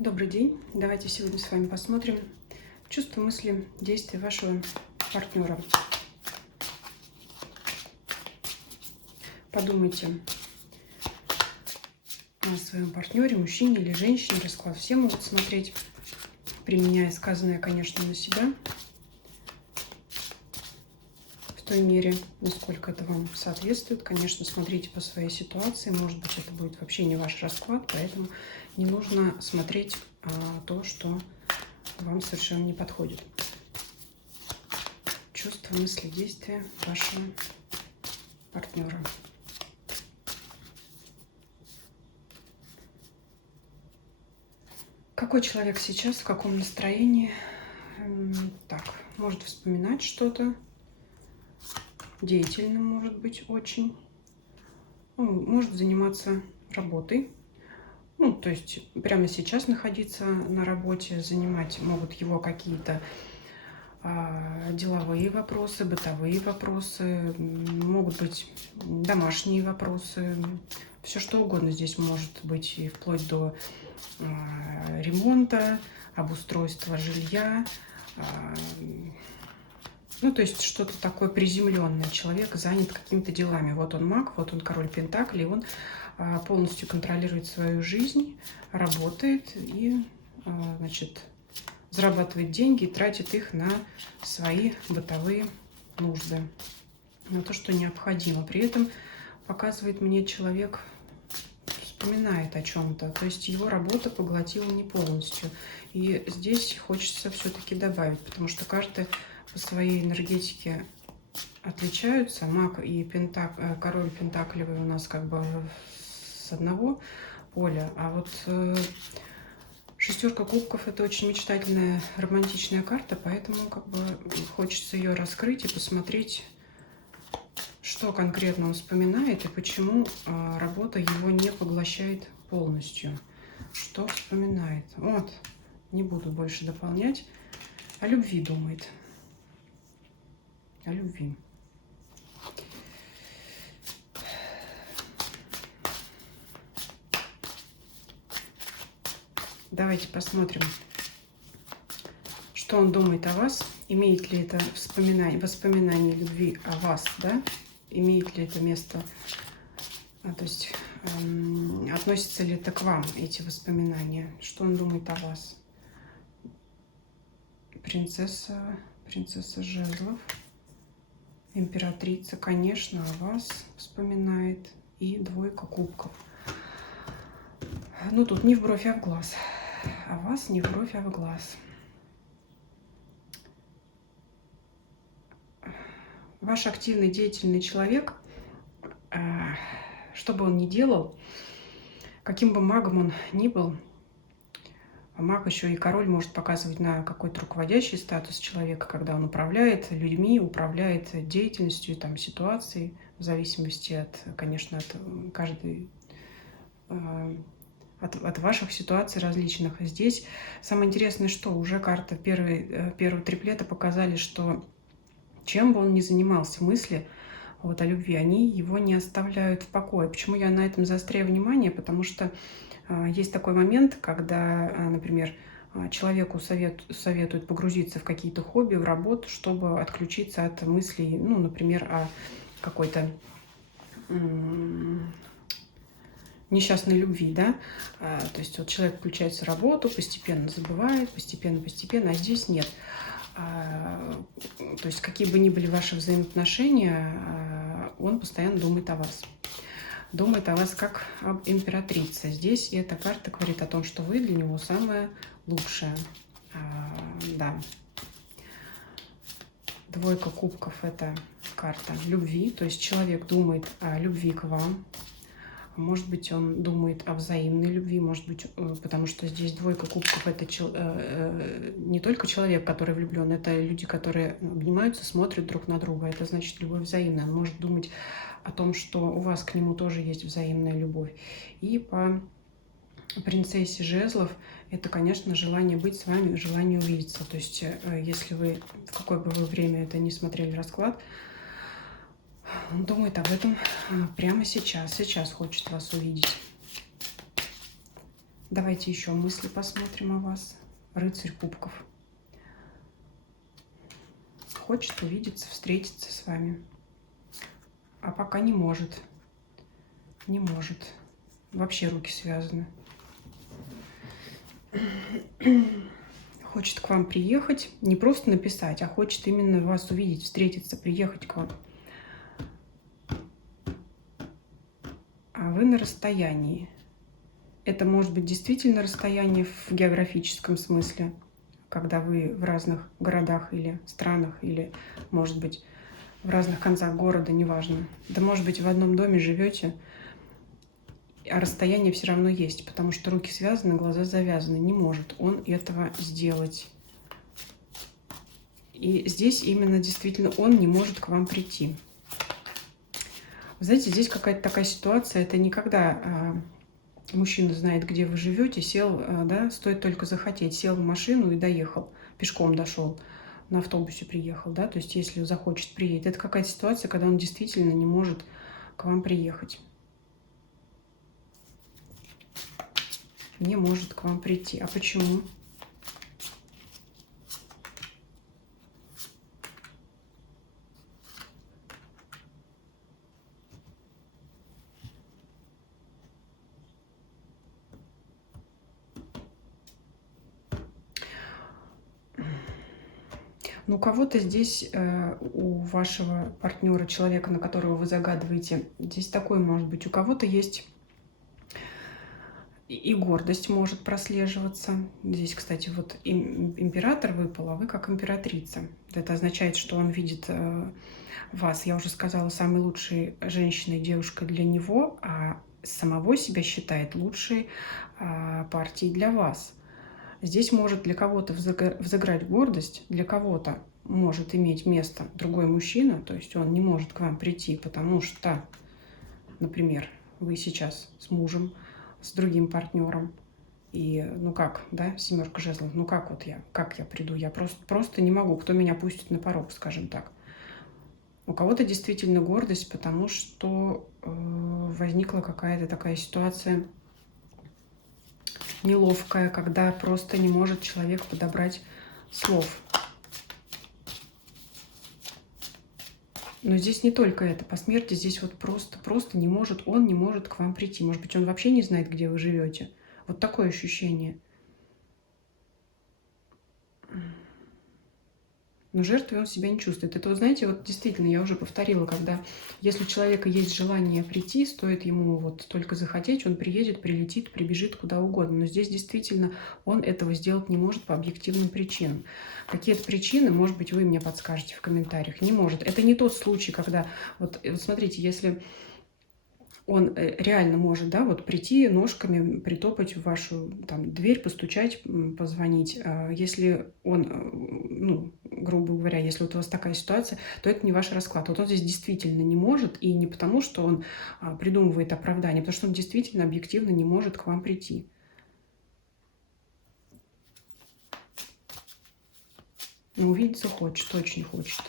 Добрый день. Давайте сегодня с вами посмотрим чувства, мысли, действия вашего партнера. Подумайте о своем партнере, мужчине или женщине. Расклад все могут смотреть, применяя сказанное, конечно, на себя в той мере, насколько это вам соответствует. Конечно, смотрите по своей ситуации. Может быть, это будет вообще не ваш расклад, поэтому не нужно смотреть то, что вам совершенно не подходит. Чувства, мысли, действия вашего партнера. Какой человек сейчас, в каком настроении? Так, может вспоминать что-то, деятельным может быть очень. Может заниматься работой. То есть прямо сейчас находиться на работе, занимать могут его какие-то деловые вопросы, бытовые вопросы, могут быть домашние вопросы. Все что угодно здесь может быть, и вплоть до ремонта, обустройства жилья. То есть что-то такое приземленное. Человек занят какими-то делами. Вот он маг, вот он король пентаклей, он полностью контролирует свою жизнь, работает и, зарабатывает деньги и тратит их на свои бытовые нужды, на то, что необходимо. При этом показывает мне человек, вспоминает о чем-то, то есть его работа поглотила не полностью. И здесь хочется все-таки добавить, потому что карты по своей энергетике отличаются. Маг и король пентаклевый у нас как бы с одного поля, а вот шестерка кубков — это очень мечтательная, романтичная карта, поэтому как бы хочется ее раскрыть и посмотреть, что конкретно он вспоминает и почему работа его не поглощает полностью. Что вспоминает? Вот, не буду больше дополнять. О любви думает. О любви. Давайте посмотрим, что он думает о вас. Имеет ли это воспоминание любви о вас, да? Имеет ли это место, то есть относится ли это к вам, эти воспоминания? Что он думает о вас? Принцесса жезлов, императрица, конечно, о вас вспоминает, и двойка кубков. Тут не в бровь, а в глаз. А вас не в бровь, а в глаз. Ваш активный, деятельный человек, что бы он ни делал, каким бы магом он ни был, маг еще и король может показывать на какой-то руководящий статус человека, когда он управляет людьми, управляет деятельностью, ситуацией, в зависимости от каждой, от ваших ситуаций различных. Здесь самое интересное, что уже карты первые триплета показали, что чем бы он ни занимался, мысли о любви, они его не оставляют в покое. Почему я на этом заостряю внимание? Потому что есть такой момент, когда, например, человеку советуют погрузиться в какие-то хобби, в работу, чтобы отключиться от мыслей, например, о какой-то несчастной любви, да, то есть вот человек включается в работу, постепенно забывает, постепенно, а здесь нет. То есть какие бы ни были ваши взаимоотношения, он постоянно думает о вас. Думает о вас как об императрице. Здесь эта карта говорит о том, что вы для него самое лучшее. Да. Двойка кубков — это карта любви, то есть человек думает о любви к вам. Может быть, он думает о взаимной любви, может быть, потому что здесь двойка кубков — это не только человек, который влюблен, это люди, которые обнимаются, смотрят друг на друга. Это значит любовь взаимная. Он может думать о том, что у вас к нему тоже есть взаимная любовь. И по принцессе жезлов это, конечно, желание быть с вами, желание увидеться. То есть, если вы, в какое бы вы время это ни смотрели расклад, он думает об этом прямо сейчас. Сейчас хочет вас увидеть. Давайте еще мысли посмотрим о вас. Рыцарь кубков. Хочет увидеться, встретиться с вами. А пока не может. Не может. Вообще руки связаны. Хочет к вам приехать. Не просто написать, а хочет именно вас увидеть, встретиться, приехать к вам. А вы на расстоянии. Это может быть действительно расстояние в географическом смысле, когда вы в разных городах или странах, или, может быть, в разных концах города, неважно. Да, может быть, в одном доме живете, а расстояние все равно есть, потому что руки связаны, глаза завязаны. Не может он этого сделать. И здесь именно действительно он не может к вам прийти. Вы знаете, здесь какая-то такая ситуация, это не когда мужчина знает, где вы живете, сел, да, стоит только захотеть, сел в машину и доехал, пешком дошел, на автобусе приехал, да, то есть если захочет, приедет. Это какая-то ситуация, когда он действительно не может к вам приехать. Не может к вам прийти. А почему? Ну, у кого-то здесь, у вашего партнера, человека, на которого вы загадываете, здесь такой может быть. У кого-то есть и гордость может прослеживаться. Здесь, кстати, вот император выпал, а вы как императрица. Это означает, что он видит вас, я уже сказала, самой лучшей женщиной, девушкой для него, а самого себя считает лучшей партией для вас. Здесь может для кого-то взыграть гордость, для кого-то может иметь место другой мужчина, то есть он не может к вам прийти, потому что, например, вы сейчас с мужем, с другим партнером, и ну как, да, семерка жезлов, ну как вот как я приду, я просто не могу, кто меня пустит на порог, скажем так. У кого-то действительно гордость, потому что возникла какая-то такая ситуация неловкая, когда просто не может человек подобрать слов. Но здесь не только это. По смерти здесь вот просто не может, он не может к вам прийти. Может быть, он вообще не знает, где вы живете. Вот такое ощущение. Но жертвой он себя не чувствует. Это, вот, знаете, вот действительно, я уже повторила, когда если у человека есть желание прийти, стоит ему вот только захотеть, он приедет, прилетит, прибежит куда угодно. Но здесь действительно он этого сделать не может по объективным причинам. Какие-то причины, может быть, вы мне подскажете в комментариях. Не может. Это не тот случай, когда... Вот смотрите, если... Он реально может, да, вот прийти ножками, притопать в вашу там дверь, постучать, позвонить. Если он, ну, грубо говоря, если вот у вас такая ситуация, то это не ваш расклад. Вот он здесь действительно не может, и не потому, что он придумывает оправдание, а потому что он действительно объективно не может к вам прийти. Но увидеться хочет, очень хочет.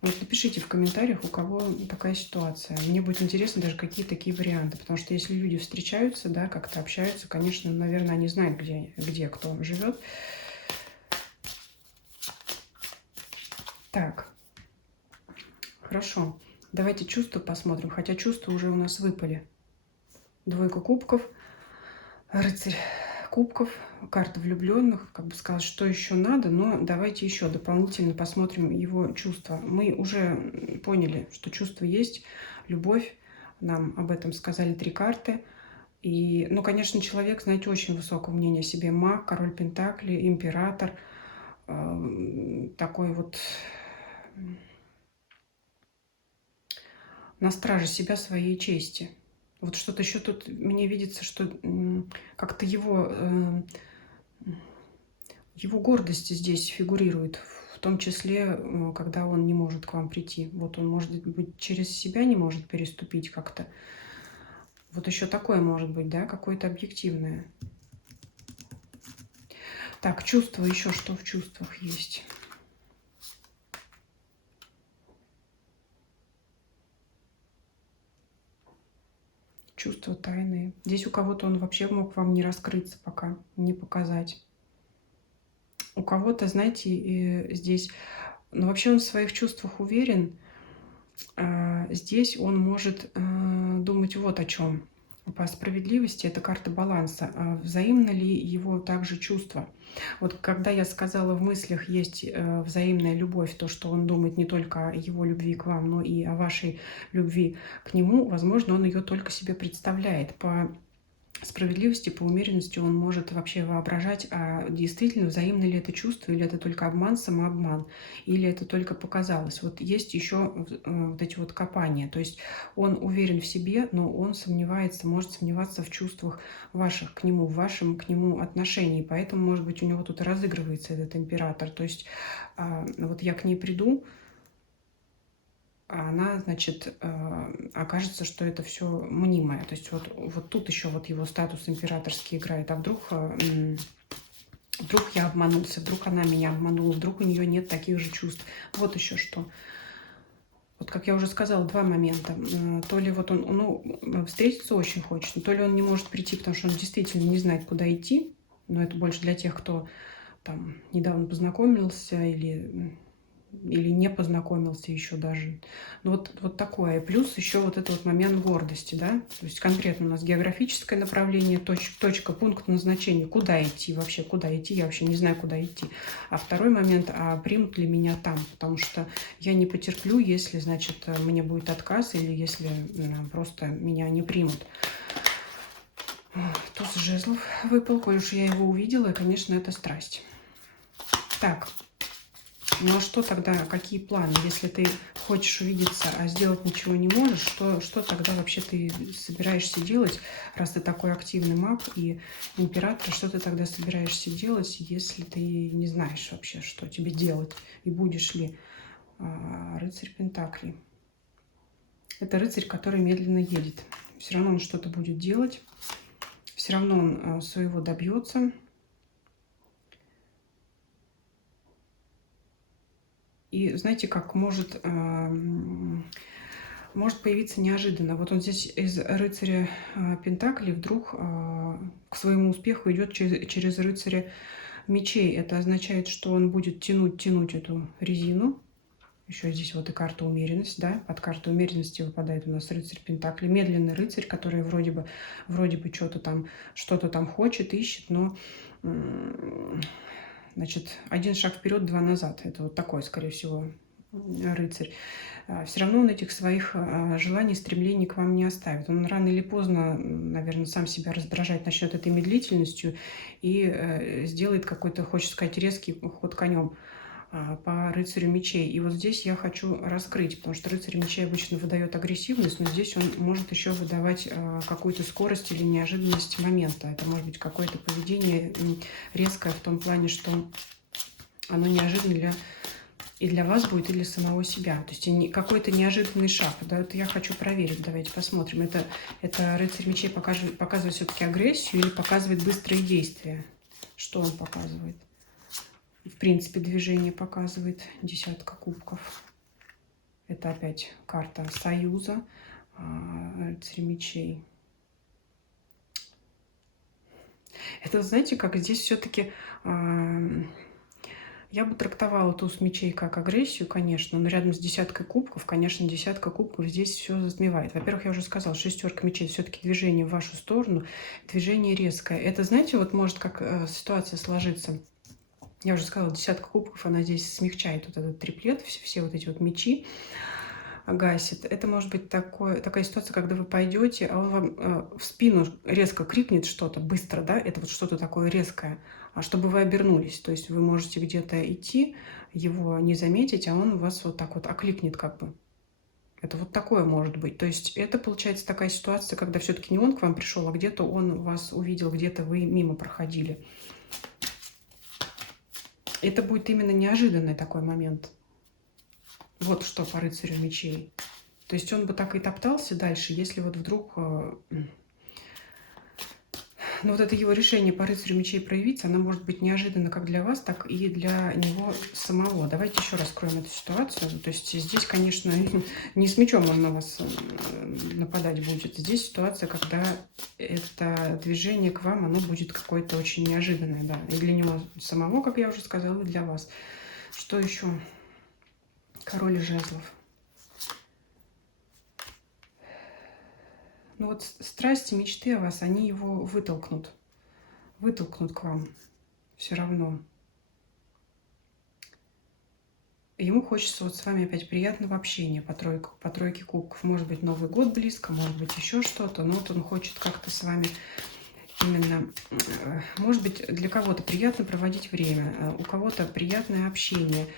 Вот напишите в комментариях, у кого такая ситуация. Мне будет интересно даже, какие такие варианты. Потому что если люди встречаются, да, как-то общаются, конечно, наверное, они знают, где кто живет. Так, хорошо. Давайте чувства посмотрим. Хотя чувства уже у нас выпали. Двойка кубков, рыцарь кубков, карта влюбленных, как бы сказать, что еще надо, но давайте еще дополнительно посмотрим его чувства. Мы уже поняли, что чувства есть, любовь, нам об этом сказали 3 карты. И, ну, конечно, человек, знаете, очень высокого мнения о себе, маг, король пентаклей, император, такой вот на страже себя, своей чести. Вот что-то еще тут мне видится, что как-то его гордость здесь фигурирует, в том числе, когда он не может к вам прийти. Вот он, может быть, через себя не может переступить как-то. Вот еще такое может быть, да, какое-то объективное. Так, чувства, еще что в чувствах есть? чувства тайные. Здесь у кого-то он вообще мог вам не раскрыться пока, не показать. У кого-то, знаете, здесь... Ну, вообще он в своих чувствах уверен. Здесь он может думать вот о чем. По справедливости это карта баланса. Взаимно ли его также чувства? Вот когда я сказала, в мыслях есть взаимная любовь, то, что он думает не только о его любви к вам, но и о вашей любви к нему, возможно, он ее только себе представляет. По справедливости, по умеренности он может вообще воображать, а действительно взаимно ли это чувство, или это только обман, самообман, или это только показалось. Вот есть еще вот эти вот копания. То есть он уверен в себе, но он сомневается, может сомневаться в чувствах ваших к нему, в вашем к нему отношении. Поэтому, может быть, у него тут и разыгрывается этот император. То есть вот я к ней приду, а она, значит, окажется, что это все мнимое. То есть вот тут еще вот его статус императорский играет. А вдруг я обманулся, вдруг она меня обманула, вдруг у нее нет таких же чувств. Вот еще что. Вот как я уже сказала, два момента. То ли вот он, ну, встретиться очень хочет, то ли он не может прийти, потому что он действительно не знает, куда идти. Но это больше для тех, кто там недавно познакомился или не познакомился еще даже. Ну, вот такое. Плюс еще вот этот вот момент гордости, да. То есть конкретно у нас географическое направление, точка, пункт назначения. Куда идти вообще? Куда идти? Я вообще не знаю, куда идти. А второй момент, а примут ли меня там? Потому что я не потерплю, если, значит, мне будет отказ или если просто меня не примут. Туз жезлов выпал, коль уж я его увидела, и, конечно, это страсть. Так. Ну а что тогда, какие планы? Если ты хочешь увидеться, а сделать ничего не можешь, что тогда вообще ты собираешься делать, раз ты такой активный маг и император, что ты тогда собираешься делать, если ты не знаешь вообще, что тебе делать, и будешь ли? Рыцарь Пентаклей. Это рыцарь, который медленно едет. Все равно он что-то будет делать, все равно он своего добьется. И знаете, как может появиться неожиданно. Вот он здесь из рыцаря Пентаклей вдруг к своему успеху идет через рыцаря мечей. Это означает, что он будет тянуть эту резину. Еще здесь вот и карта умеренность, да. Под карту умеренности выпадает у нас рыцарь Пентаклей. Медленный рыцарь, который вроде бы что-то там хочет, ищет, но... Значит, один шаг вперед, два назад. Это вот такой, скорее всего, рыцарь. Все равно он этих своих желаний, стремлений к вам не оставит. Он рано или поздно, наверное, сам себя раздражать начнет этой медлительностью и сделает какой-то, хочется сказать, резкий ход конем по рыцарю мечей. И вот здесь я хочу раскрыть, потому что рыцарь мечей обычно выдает агрессивность, но здесь он может еще выдавать какую-то скорость или неожиданность момента. Это может быть какое-то поведение резкое в том плане, что оно неожиданно и для вас будет, или самого себя. То есть какой-то неожиданный шаг. Да, это я хочу проверить. Давайте посмотрим. Это рыцарь мечей показывает все-таки агрессию или показывает быстрые действия? Что он показывает? В принципе, движение показывает десятка кубков. Это опять карта союза, рыцарь мечей. Это, знаете, как здесь все-таки... Я бы трактовала туз мечей как агрессию, конечно, но рядом с десяткой кубков, конечно, десятка кубков здесь все затмевает. Во-первых, я уже сказала, шестерка мечей, все-таки движение в вашу сторону, движение резкое. Это, знаете, вот может как ситуация сложиться. Я уже сказала, десятка кубков, она здесь смягчает вот этот триплет, все вот эти вот мечи гасит. Это может быть такая ситуация, когда вы пойдете, а он вам в спину резко крикнет что-то быстро, да, это вот что-то такое резкое, чтобы вы обернулись. То есть вы можете где-то идти, его не заметить, а он вас вот так вот окликнет как бы. Это вот такое может быть. То есть это получается такая ситуация, когда все-таки не он к вам пришел, а где-то он вас увидел, где-то вы мимо проходили. Это будет именно неожиданный такой момент. Вот что по рыцарю мечей. То есть он бы так и топтался дальше, если вот вдруг... Но вот это его решение по рыцарю мечей проявиться, она может быть неожиданно как для вас, так и для него самого. Давайте еще раскроем эту ситуацию. То есть здесь, конечно, не с мечом он на вас нападать будет. Здесь ситуация, когда это движение к вам, оно будет какое-то очень неожиданное, да. И для него самого, как я уже сказала, и для вас. Что еще? Король жезлов. Ну вот страсти, мечты о вас, они его вытолкнут к вам все равно. Ему хочется вот с вами опять приятного общения по тройке кубков. Может быть, Новый год близко, может быть, еще что-то. Но вот он хочет как-то с вами именно, может быть, для кого-то приятно проводить время, у кого-то приятное общение.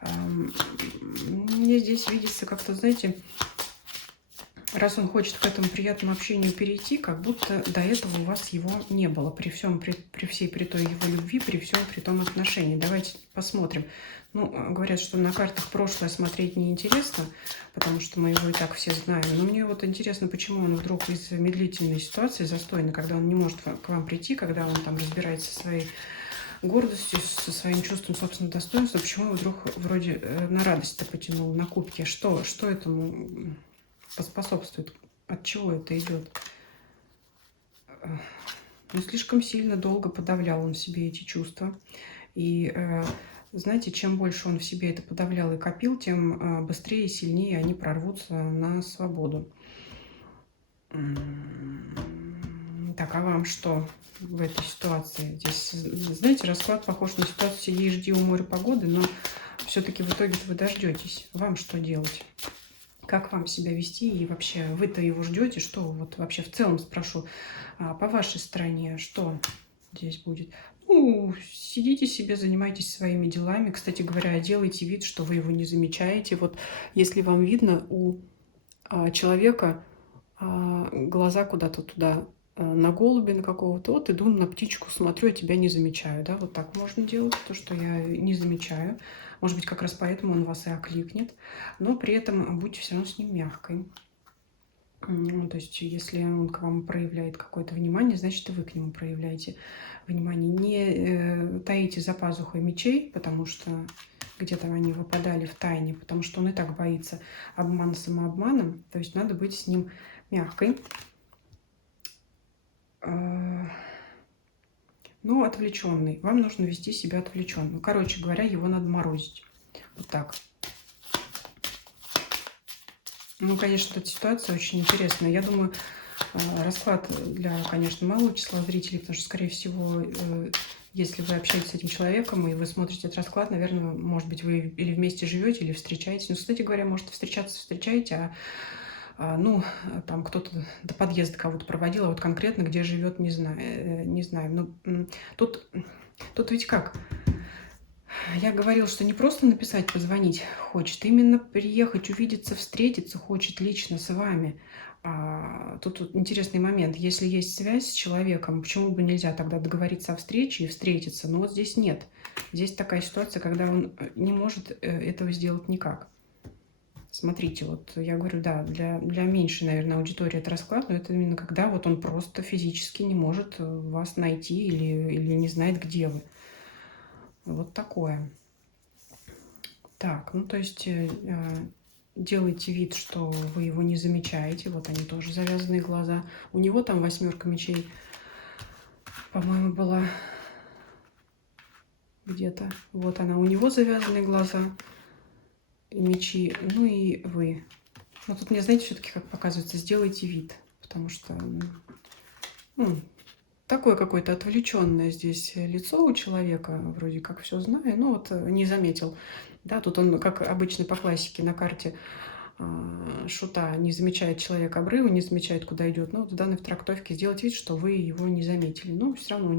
Мне здесь видится как-то, знаете, раз он хочет к этому приятному общению перейти, как будто до этого у вас его не было, при всей при той его любви, при всем при том отношении. Давайте посмотрим. Ну, говорят, что на картах прошлое смотреть неинтересно, потому что мы его и так все знаем. Но мне вот интересно, почему он вдруг из медлительной ситуации, застойной, когда он не может к вам прийти, когда он там разбирается со своей гордостью, со своим чувством собственного достоинства, почему он вдруг вроде на радость-то потянул, на кубке? Что этому поспособствует? От чего это идет? Ну, слишком сильно долго подавлял он в себе эти чувства. И знаете, чем больше он в себе это подавлял и копил, тем быстрее и сильнее они прорвутся на свободу. Так, а вам что в этой ситуации? Здесь, знаете, расклад похож на ситуацию «сиди и жди у моря погоды», но все-таки в итоге вы дождетесь. Вам что делать? Как вам себя вести? И вообще, вы-то его ждете? Что вот вообще в целом спрошу, по вашей стороне, что здесь будет? Ну, сидите себе, занимайтесь своими делами. Кстати говоря, делайте вид, что вы его не замечаете. Вот если вам видно у человека глаза куда-то туда, на голубя на какого-то, вот иду на птичку, смотрю, а тебя не замечаю, да, вот так можно делать, то, что я не замечаю. Может быть, как раз поэтому он вас и окликнет, но при этом будьте все равно с ним мягкой. То есть, если он к вам проявляет какое-то внимание, значит, и вы к нему проявляете внимание. Не таите за пазухой мечей, потому что где-то они выпадали в тайне, потому что он и так боится обмана самообманом. То есть, надо быть с ним мягкой. Но отвлеченный. Вам нужно вести себя отвлеченным. Короче говоря, его надо морозить. Вот так. Ну, конечно, эта ситуация очень интересная. Я думаю, расклад для, конечно, малого числа зрителей, потому что, скорее всего, если вы общаетесь с этим человеком и вы смотрите этот расклад, наверное, может быть, вы или вместе живете, или встречаетесь. Ну, кстати говоря, может, встречаете, ну, там кто-то до подъезда кого-то проводил, а вот конкретно где живет, не знаю. Но тут ведь как? Я говорила, что не просто написать, позвонить хочет, именно приехать, увидеться, встретиться хочет лично с вами. Тут интересный момент. Если есть связь с человеком, почему бы нельзя тогда договориться о встрече и встретиться? Но вот здесь нет. Здесь такая ситуация, когда он не может этого сделать никак. Смотрите, вот я говорю, да, для меньшей, наверное, аудитории это расклад, но это именно когда вот он просто физически не может вас найти или не знает, где вы. Вот такое. Так, ну то есть делайте вид, что вы его не замечаете. Вот они тоже завязанные глаза. У него там 8 мечей, по-моему, была где-то. Вот она, у него завязанные глаза. Мечи, ну и вы. Но тут мне, знаете, все-таки как показывается, сделайте вид, потому что такое какое-то отвлеченное здесь лицо у человека, вроде как все знаю, но вот не заметил. Да, тут он, как обычно по классике на карте шута, не замечает человек обрыва, не замечает, куда идет. Но вот в данной трактовке сделать вид, что вы его не заметили. Но все равно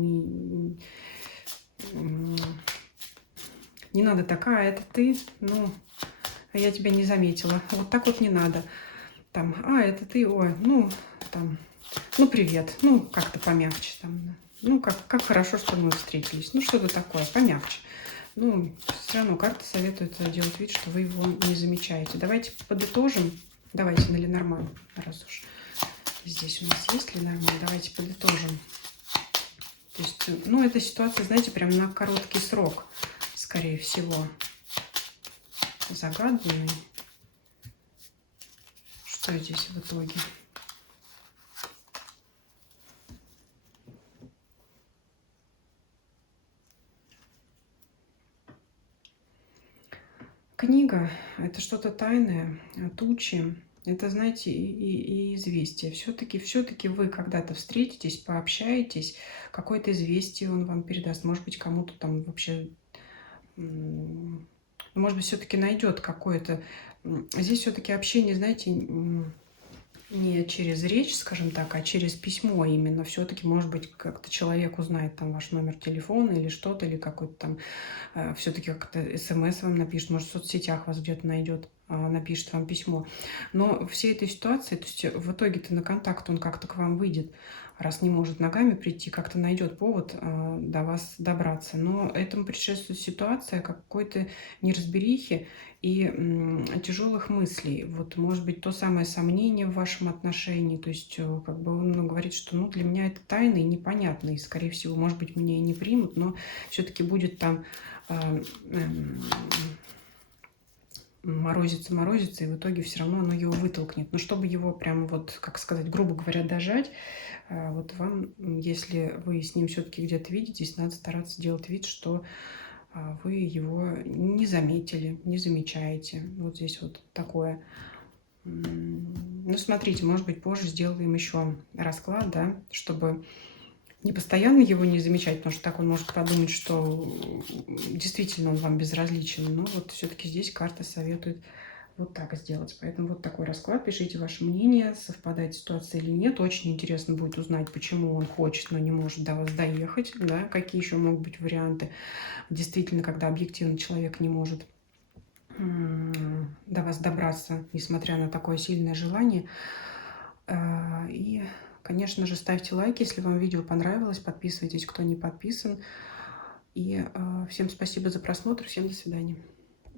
не надо такая, это ты, ну... Я тебя не заметила. Вот так вот не надо. Там, это ты, ой, ну, там, ну, привет. Ну, как-то помягче. Там, ну, как хорошо, что мы встретились. Ну, что-то такое, помягче. Ну, все равно карта советует делать вид, что вы его не замечаете. Давайте подытожим. Давайте на Ленорман, раз уж здесь у нас есть Ленорман. Давайте подытожим То есть, ну, эта ситуация, знаете, прям на короткий срок, скорее всего, загаданный. Что здесь в итоге? Книга — это что-то тайное, тучи. Это, знаете, и известие. Все-таки вы когда-то встретитесь, пообщаетесь, какое-то известие он вам передаст. Может быть, кому-то там вообще, может быть, все-таки найдет какое-то. Здесь все-таки общение, знаете, не через речь, скажем так, а через письмо именно. Все-таки, может быть, как-то человек узнает там ваш номер телефона или что-то, или какой-то там все-таки как-то смс вам напишет, может, в соцсетях вас где-то найдет, напишет вам письмо. Но всей этой ситуации, то есть в итоге-то на контакт он как-то к вам выйдет, раз не может ногами прийти, как-то найдет повод до вас добраться. Но этому предшествует ситуация какой-то неразберихи и тяжелых мыслей. Вот, может быть, то самое сомнение в вашем отношении, то есть как бы он говорит, что ну, для меня это тайна и непонятно, и, скорее всего, может быть, меня и не примут, но все-таки будет там морозится, и в итоге все равно оно его вытолкнет. Но чтобы его прям вот, как сказать, грубо говоря, дожать, вот вам, если вы с ним все-таки где-то видитесь, надо стараться делать вид, что вы его не заметили, не замечаете. Вот здесь вот такое. Ну, смотрите, может быть, позже сделаем еще расклад, да, чтобы не постоянно его не замечать, потому что так он может подумать, что действительно он вам безразличен. Но вот все-таки здесь карта советует вот так сделать. Поэтому вот такой расклад. Пишите ваше мнение, совпадает ситуация или нет. Очень интересно будет узнать, почему он хочет, но не может до вас доехать. Да? Какие еще могут быть варианты. Действительно, когда объективно человек не может до вас добраться, несмотря на такое сильное желание. И, конечно же, ставьте лайки, если вам видео понравилось. Подписывайтесь, кто не подписан. И всем спасибо за просмотр. Всем до свидания.